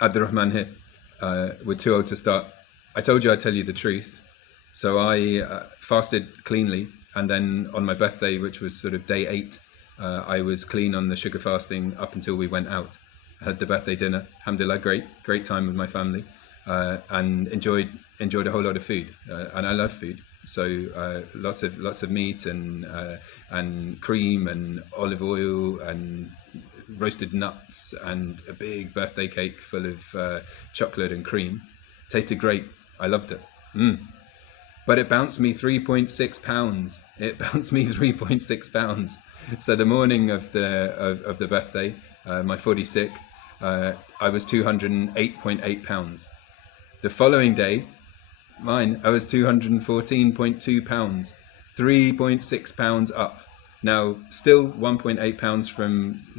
Abdurrahman here. We're too old to start. I told you I'd tell you the truth. So I fasted cleanly, and then on my birthday, which was sort of day 8, I was clean on the sugar fasting up until we went out. I had the birthday dinner. Alhamdulillah, great time with my family, and enjoyed a whole lot of food. And I love food, so lots of meat and cream and olive oil and roasted nuts and a big birthday cake full of chocolate and cream. Tasted great. I loved it. But it bounced me 3.6 pounds. It bounced me 3.6 pounds. So the morning of the birthday, my 46th, I was 208.8 pounds. The following day, I was 214.2 pounds. 3.6 pounds up. Now, still 1.8 pounds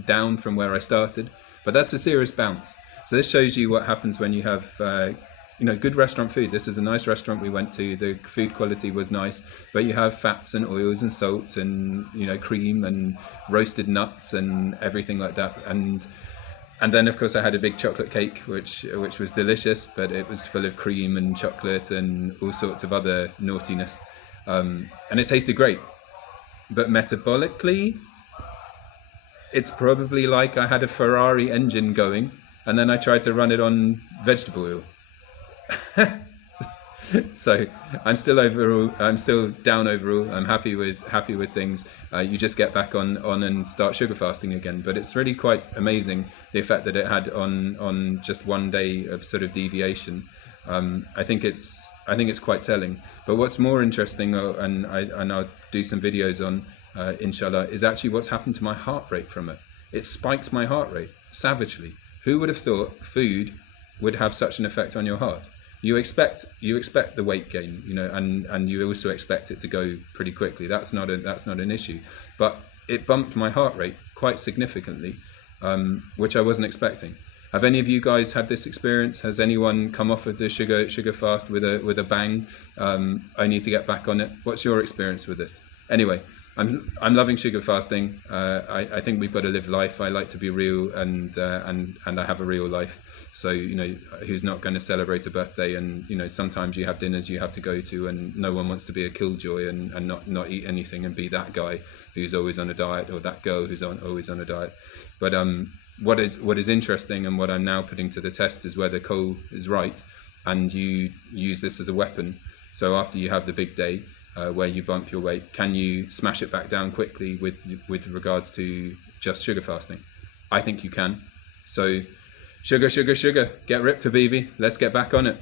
down from where I started, but that's a serious bounce. So this shows you what happens when you have good restaurant food. This is a nice restaurant we went to. The food quality was nice, but you have fats and oils and salt and cream and roasted nuts and everything like that. And then of course I had a big chocolate cake, which was delicious, but it was full of cream and chocolate and all sorts of other naughtiness. And it tasted great. But metabolically, it's probably like I had a Ferrari engine going, and then I tried to run it on vegetable oil. So I'm still down overall. I'm happy with things. You just get back on and start sugar fasting again. But it's really quite amazing the effect that it had on just one day of sort of deviation. I think it's quite telling. But what's more interesting, and I'll do some videos on, inshallah, is actually what's happened to my heart rate from it. It spiked my heart rate savagely. Who would have thought food would have such an effect on your heart? You expect the weight gain, and you also expect it to go pretty quickly. That's not an issue. But it bumped my heart rate quite significantly, which I wasn't expecting. Have any of you guys had this experience? Has anyone come off of the sugar fast with a bang, only to get back on it? What's your experience with this? Anyway, I'm loving sugar fasting. I think we've got to live life. I like to be real, and I have a real life. So who's not going to celebrate a birthday? And sometimes you have dinners you have to go to, and no one wants to be a killjoy and not eat anything and be that guy who's always on a diet, or that girl who's always on a diet. But what is interesting, and what I'm now putting to the test, is whether Cole is right and you use this as a weapon. So after you have the big day where you bump your weight, can you smash it back down quickly with regards to just sugar fasting? I think you can. So sugar, get ripped, Habibi. Let's get back on it.